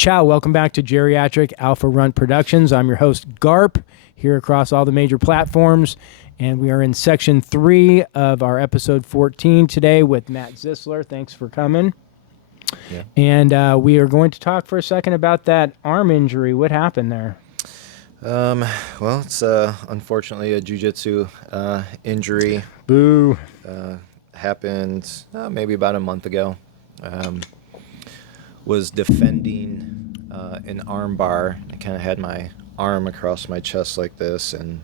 Ciao, welcome back to Geriatric Alpha Runt Productions. I'm your host, Garp, here across all the major platforms, and we are in section 3 of our episode 14 today with Matt Zisler. Thanks for coming. Yeah. And we are going to talk for a second about that arm injury. What happened there? Well, it's unfortunately a jiu-jitsu injury. Boo. Happened maybe about a month ago. Was defending an arm bar. I kind of had my arm across my chest like this, and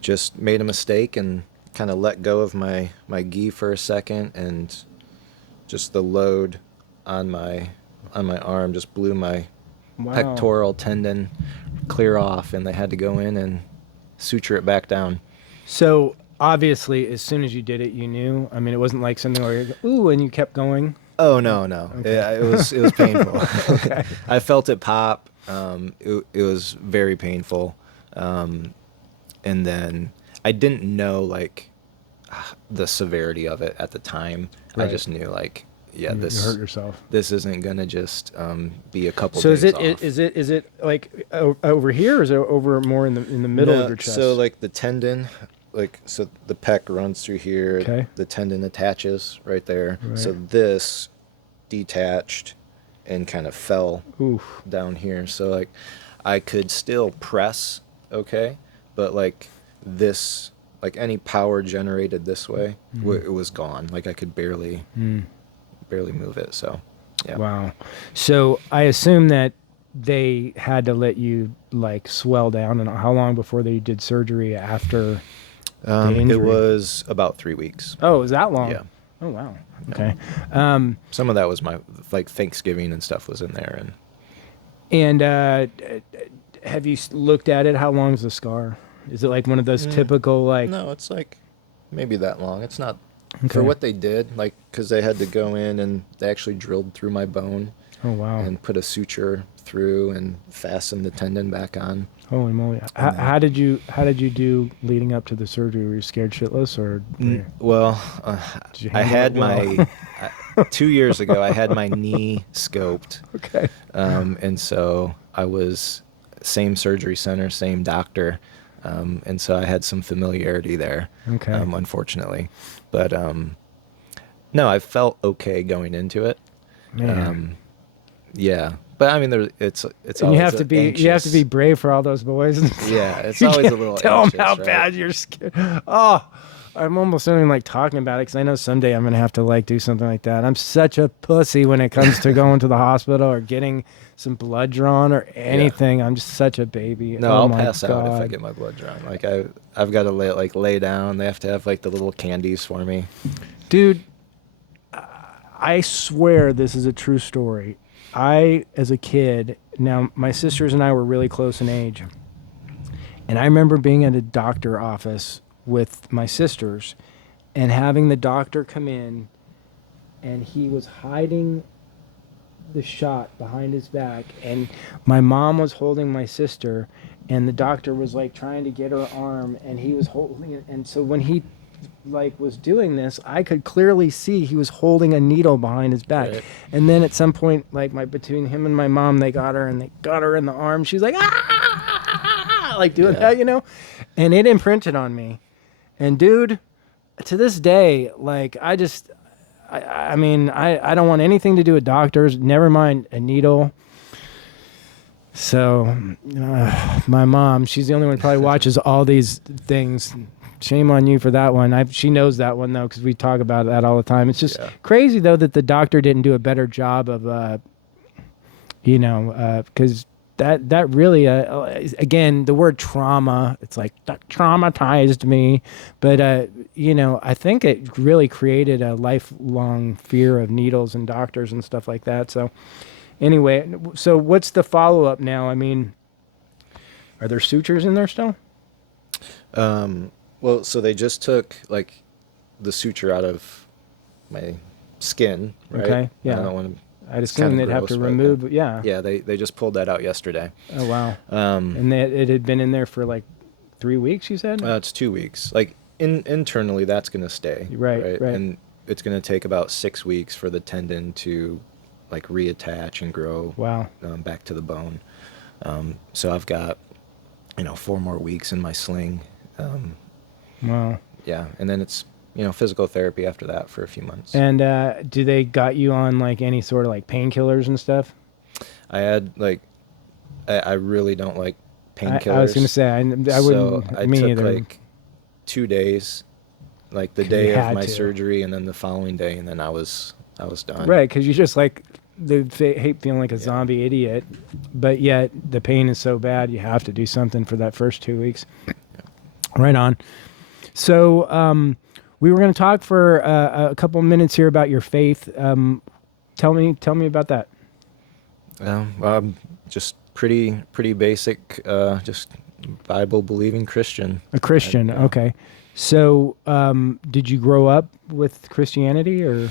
just made a mistake and kind of let go of my gi for a second, and just the load on my arm just blew my pectoral tendon clear off, and they had to go in and suture it back down. So obviously, as soon as you did it, you knew. I mean, it wasn't like something where you go, ooh, and you kept going. Oh no. Okay. It was painful. Okay. I felt it pop. It was very painful. And then I didn't know like the severity of it at the time. Right. I just knew like, yeah, you this hurt yourself. This isn't gonna just be a couple. So days is it like over here, or is it over more in the middle of your chest? So like the tendon, so the pec runs through here. Okay. The tendon attaches right there. Right. So this detached and kind of fell Oof. down here. So like I could still press, okay, but like this, like any power generated this way, it was gone. Like I could barely move it. So yeah. Wow. So I assume that they had to let you like swell down. And how long before they did surgery after the injury? It was about 3 weeks. Oh, it was that long? Yeah. Oh, wow. Okay. Some of that was my like Thanksgiving and stuff was in there. And have you looked at it? How long is the scar? Is it like one of those typical like? No, it's like maybe that long. It's not Okay. for what they did, like because they had to go in and they actually drilled through my bone. Oh, wow. And put a suture through and fasten the tendon back on. Holy moly! How did you do leading up to the surgery? Were you scared shitless, or? Well, I had well? 2 years ago. I had my knee scoped. Okay. And so I was same surgery center, same doctor, and so I had some familiarity there. Okay. Unfortunately, but no, I felt okay going into it. Man. Yeah. But I mean, it's and you have to be anxious. you have to be brave for all those boys. Yeah, it's always a little. Tell anxious, them how right? bad you're scared. Oh, I'm almost not even like talking about it because I know someday I'm gonna have to like do something like that. I'm such a pussy when it comes to going to the hospital or getting some blood drawn or anything. I'm just such a baby. No, Oh I'll my pass out if I God. get my blood drawn. Like I've got to lay down. They have to have like the little candies for me. Dude, I swear this is a true story. As a kid, now my sisters and I were really close in age. And I remember being at a doctor office with my sisters and having the doctor come in, and he was hiding the shot behind his back, and my mom was holding my sister, and the doctor was like trying to get her arm, and he was holding it. And so when he like was doing this, I could clearly see he was holding a needle behind his back. Right. And then at some point, like between him and my mom, they got her in the arm. She's like, ah, like doing that, you know? And it imprinted on me. And dude, to this day, like I mean, I don't want anything to do with doctors, never mind a needle. So my mom, she's the only one who probably watches all these things. Shame on you for that one. She knows that one, though, because we talk about that all the time. It's just crazy, though, that the doctor didn't do a better job of, because that really, again, the word trauma, it's like, that traumatized me. But, I think it really created a lifelong fear of needles and doctors and stuff like that. So anyway, so what's the follow-up now? I mean, are there sutures in there still? Well, so they just took like the suture out of my skin, right? Okay, yeah. I don't want to. I'd assume they'd have to remove, yeah. Yeah, they just pulled that out yesterday. Oh, wow. And it had been in there for like 3 weeks, you said? It's 2 weeks. Like internally, that's going to stay. Right. And it's going to take about 6 weeks for the tendon to like reattach and grow Wow. back to the bone. So I've got 4 more weeks in my sling. Wow. Yeah, and then it's physical therapy after that for a few months. And do they got you on like any sort of like painkillers and stuff? I had like I really don't like painkillers. I was gonna say I So wouldn't. I Me took either. like 2 days, like the 'Cause you day of had my to. surgery, and then the following day, and then I was done. Right, because you just like hate feeling like a zombie idiot, but yet the pain is so bad you have to do something for that first 2 weeks. Right on. So we were going to talk for a couple of minutes here about your faith. Tell me about that. Just pretty basic, just Bible believing Christian. A Christian, Yeah. okay. So did you grow up with Christianity or?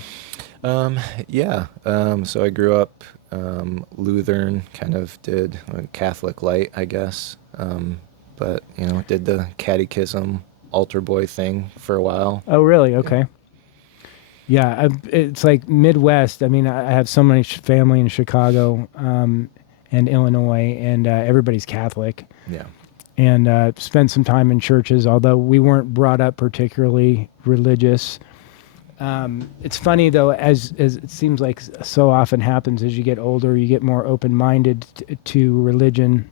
Yeah. So I grew up Lutheran, kind of did a Catholic light, I guess. But did the catechism altar boy thing for a while. Oh, really? Okay. Yeah, it's like Midwest. I mean, I have so much family in Chicago and Illinois, and everybody's Catholic. Yeah. And spent some time in churches, although we weren't brought up particularly religious. It's funny, though, as it seems like so often happens as you get older, you get more open-minded to religion.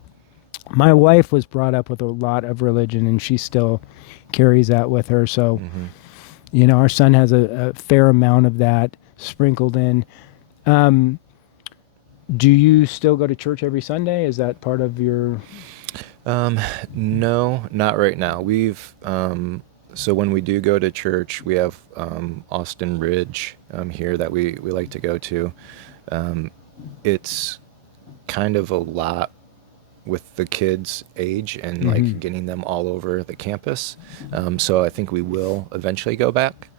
My wife was brought up with a lot of religion, and she still carries that with her. So, our son has a fair amount of that sprinkled in. Do you still go to church every Sunday? Is that part of your... No, not right now. We've so when we do go to church, we have Austin Ridge here that we like to go to. It's kind of a lot with the kids' age and like getting them all over the campus. So I think we will eventually go back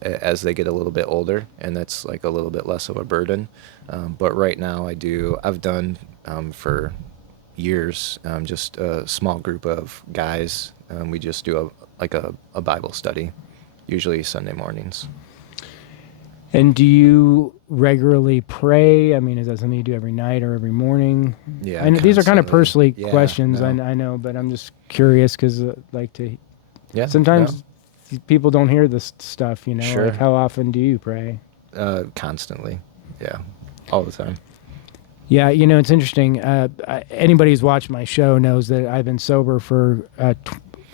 as they get a little bit older, and that's like a little bit less of a burden. But right now I've done for years, just a small group of guys. We just do a Bible study, usually Sunday mornings. And do you regularly pray? I mean, is that something you do every night or every morning? Yeah, And these are kind of constantly. personally Yeah, questions, no. I know, but I'm just curious because like to... Yeah, Sometimes people don't hear this stuff, Sure. Like how often do you pray? Constantly. Yeah, all the time. Yeah, it's interesting. Anybody who's watched my show knows that I've been sober for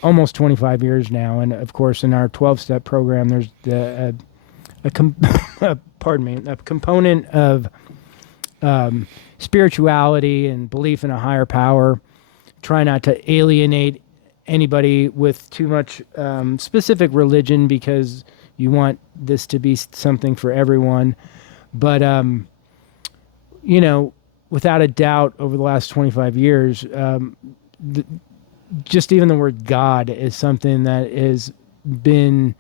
almost 25 years now, and of course, in our 12-step program, there's a component of spirituality and belief in a higher power. Try not to alienate anybody with too much specific religion because you want this to be something for everyone. But without a doubt, over the last 25 years, just even the word God is something that has been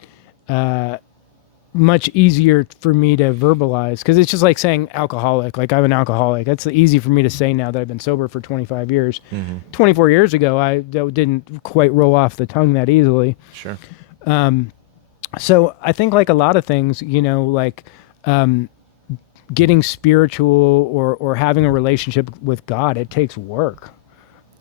much easier for me to verbalize, because it's just like saying alcoholic. Like, I'm an alcoholic. That's easy for me to say now that I've been sober for 25 years. 24 years ago, that didn't quite roll off the tongue that easily. Sure. So I think like a lot of things, getting spiritual or having a relationship with God, it takes work.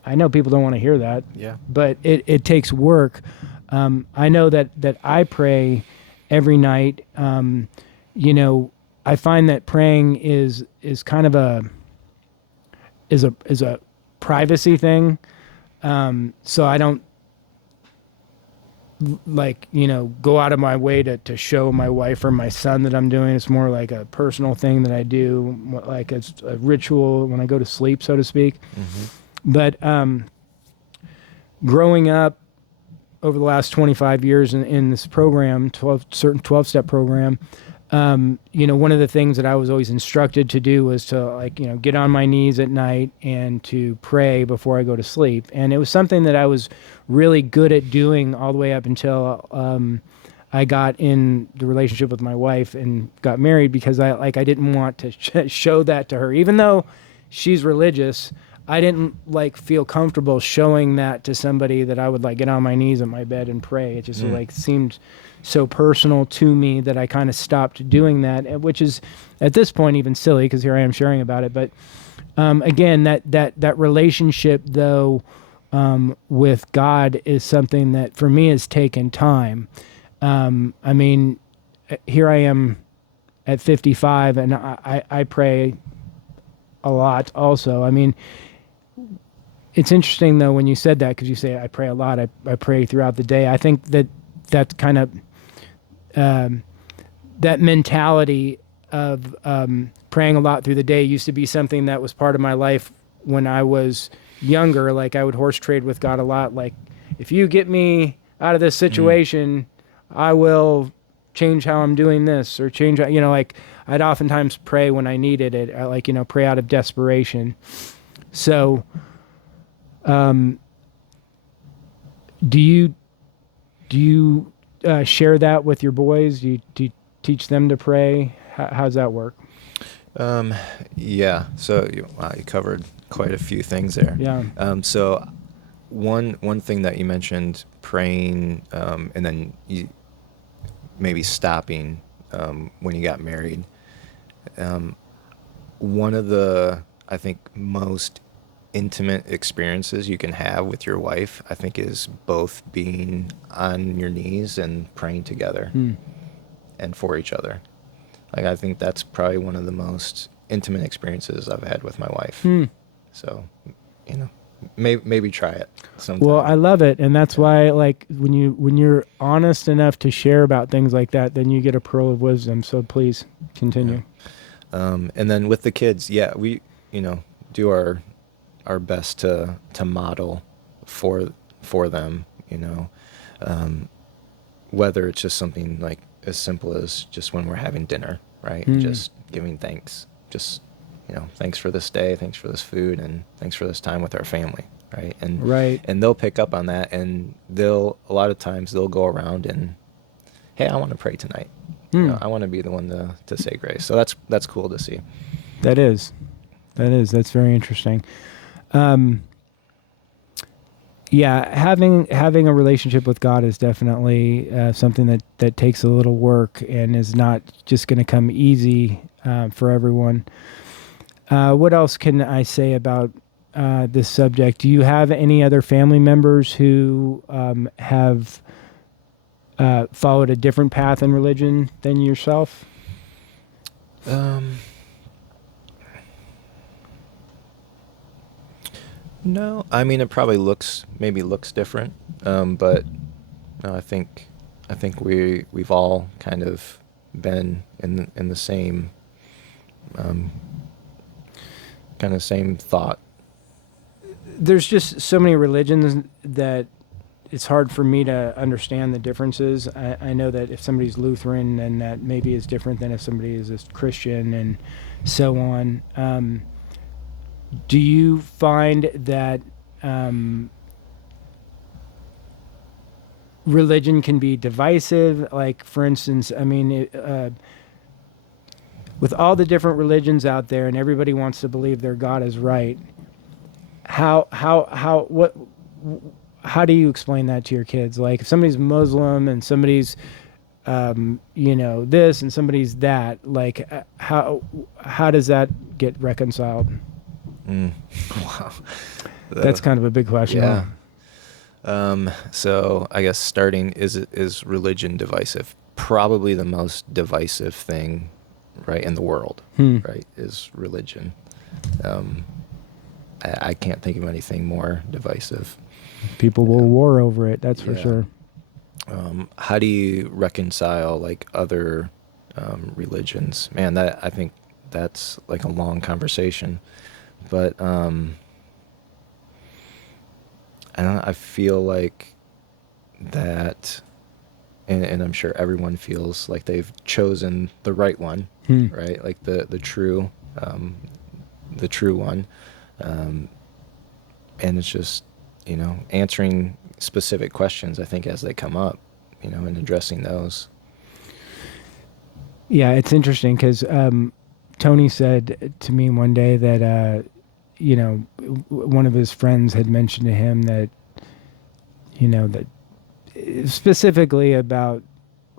I know people don't want to hear that, Yeah. but it takes work. I know that I pray every night. I find that praying is kind of a privacy thing. So I don't go out of my way to show my wife or my son that I'm doing. It's more like a personal thing that I do, like it's a ritual when I go to sleep, so to speak. But growing up over the last 25 years in this program, 12-step program, one of the things that I was always instructed to do was to get on my knees at night and to pray before I go to sleep. And it was something that I was really good at doing all the way up until I got in the relationship with my wife and got married, because I didn't want to show that to her. Even though she's religious, I didn't like feel comfortable showing that to somebody that I would like get on my knees at my bed and pray. It just like seemed so personal to me that I kind of stopped doing that, which is at this point even silly because here I am sharing about it. But again, that relationship though with God is something that for me has taken time. I mean, here I am at 55, and I pray a lot also. I mean, it's interesting though when you said that, because you say I pray a lot. I pray throughout the day. I think that kind of that mentality of praying a lot through the day used to be something that was part of my life when I was younger. Like I would horse trade with God a lot. Like if you get me out of this situation, I will change how I'm doing this or change, like I'd oftentimes pray when I needed it, like, pray out of desperation. So, do you share that with your boys? Do you teach them to pray? How's that work? Yeah. So wow, you covered quite a few things there. Yeah. So one thing that you mentioned, praying, and then you maybe stopping when you got married. One of the, I think, most intimate experiences you can have with your wife, I think, is both being on your knees and praying together and for each other. Like, I think that's probably one of the most intimate experiences I've had with my wife. So, maybe try it sometime. Well, I love it, and that's why, like, when you're honest enough to share about things like that, then you get a pearl of wisdom. So please continue. Yeah. And then with the kids, yeah, we do our best to model for them. Whether it's just something like as simple as just when we're having dinner, right? Just giving thanks, just thanks for this day, thanks for this food, and thanks for this time with our family, right? And they'll pick up on that, and a lot of times they'll go around and, hey, I want to pray tonight. I want to be the one to say grace. So that's cool to see. That's very interesting. Yeah, having a relationship with God is definitely something that takes a little work and is not just going to come easy for everyone. What else can I say about this subject? Do you have any other family members who have followed a different path in religion than yourself? No, I mean, it probably looks different, but no, I think we've all kind of been in the same kind of same thought. There's just so many religions that it's hard for me to understand the differences. I know that if somebody's Lutheran, then that maybe is different than if somebody is a Christian and so on. Do you find that religion can be divisive? Like, for instance, I mean, with all the different religions out there and everybody wants to believe their God is right, how do you explain that to your kids? Like, if somebody's Muslim and somebody's this and somebody's that, like, how does that get reconciled? Wow. That's kind of a big question. Yeah. So I guess starting, is religion divisive? Probably the most divisive thing, right, in the world, right, is religion. I can't think of anything more divisive. People will war over it, that's for sure. How do you reconcile, like, other religions? Man, I think that's like a long conversation. But I don't know, I feel like that, and I'm sure everyone feels like they've chosen the right one, right? Like the true one. And it's just, answering specific questions, I think, as they come up, and addressing those. Yeah, it's interesting because Tony said to me one day that one of his friends had mentioned to him that, that specifically about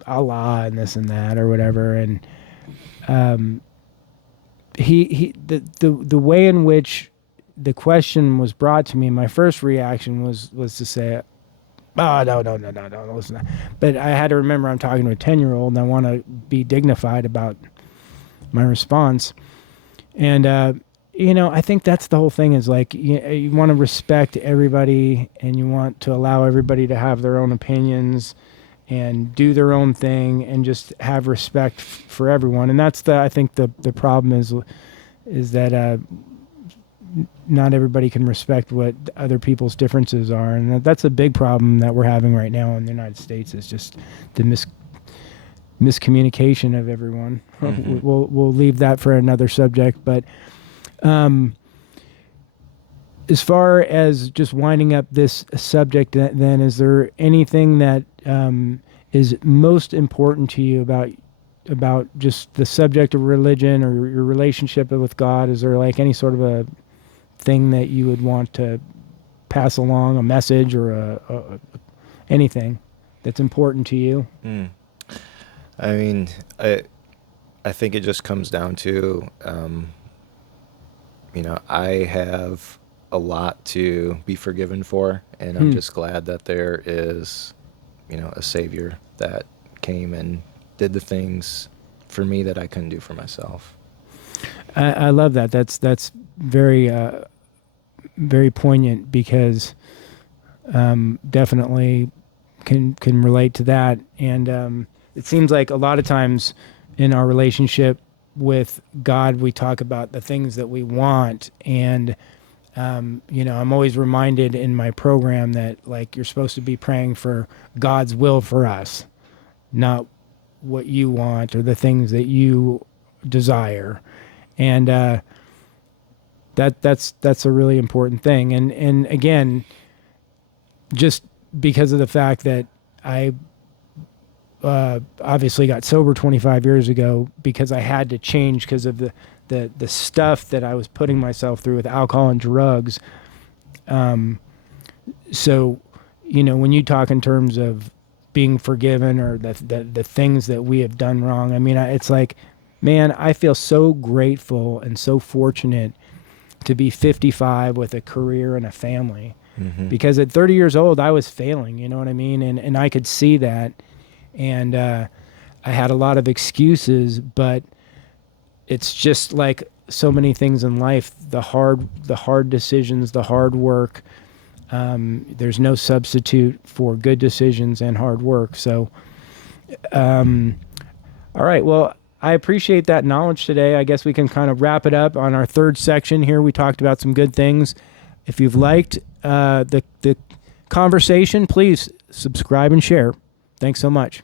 Allah and this and that or whatever. And the way in which the question was brought to me, my first reaction was to say, oh, no, listen to that. But I had to remember I'm talking to a 10-year-old and I want to be dignified about my response. And, I think that's the whole thing is like, you want to respect everybody and you want to allow everybody to have their own opinions and do their own thing and just have respect for everyone. And that's I think the problem is that, not everybody can respect what other people's differences are. And that's a big problem that we're having right now in the United States is just the miscommunication of everyone. Mm-hmm. We'll leave that for another subject. But as far as just winding up this subject, then is there anything that is most important to you about just the subject of religion or your relationship with God? Is there like any sort of a thing that you would want to pass along, a message or anything that's important to you? I mean, I think it just comes down to, I have a lot to be forgiven for, and I'm just glad that there is, a Savior that came and did the things for me that I couldn't do for myself. I love that. That's very, very poignant because definitely can relate to that. And it seems like a lot of times in our relationship with God, we talk about the things that we want. And, I'm always reminded in my program that like you're supposed to be praying for God's will for us, not what you want or the things that you desire. And that's a really important thing. And again, just because of the fact that I obviously got sober 25 years ago because I had to change because of the stuff that I was putting myself through with alcohol and drugs. So, when you talk in terms of being forgiven or the things that we have done wrong, I mean, it's like, man, I feel so grateful and so fortunate to be 55 with a career and a family. Mm-hmm. Because at 30 years old, I was failing, you know what I mean? And I could see that. And I had a lot of excuses, but it's just like so many things in life, the hard decisions, the hard work. There's no substitute for good decisions and hard work. So, all right. Well, I appreciate that knowledge today. I guess we can kind of wrap it up on our third section here. We talked about some good things. If you've liked the conversation, please subscribe and share. Thanks so much.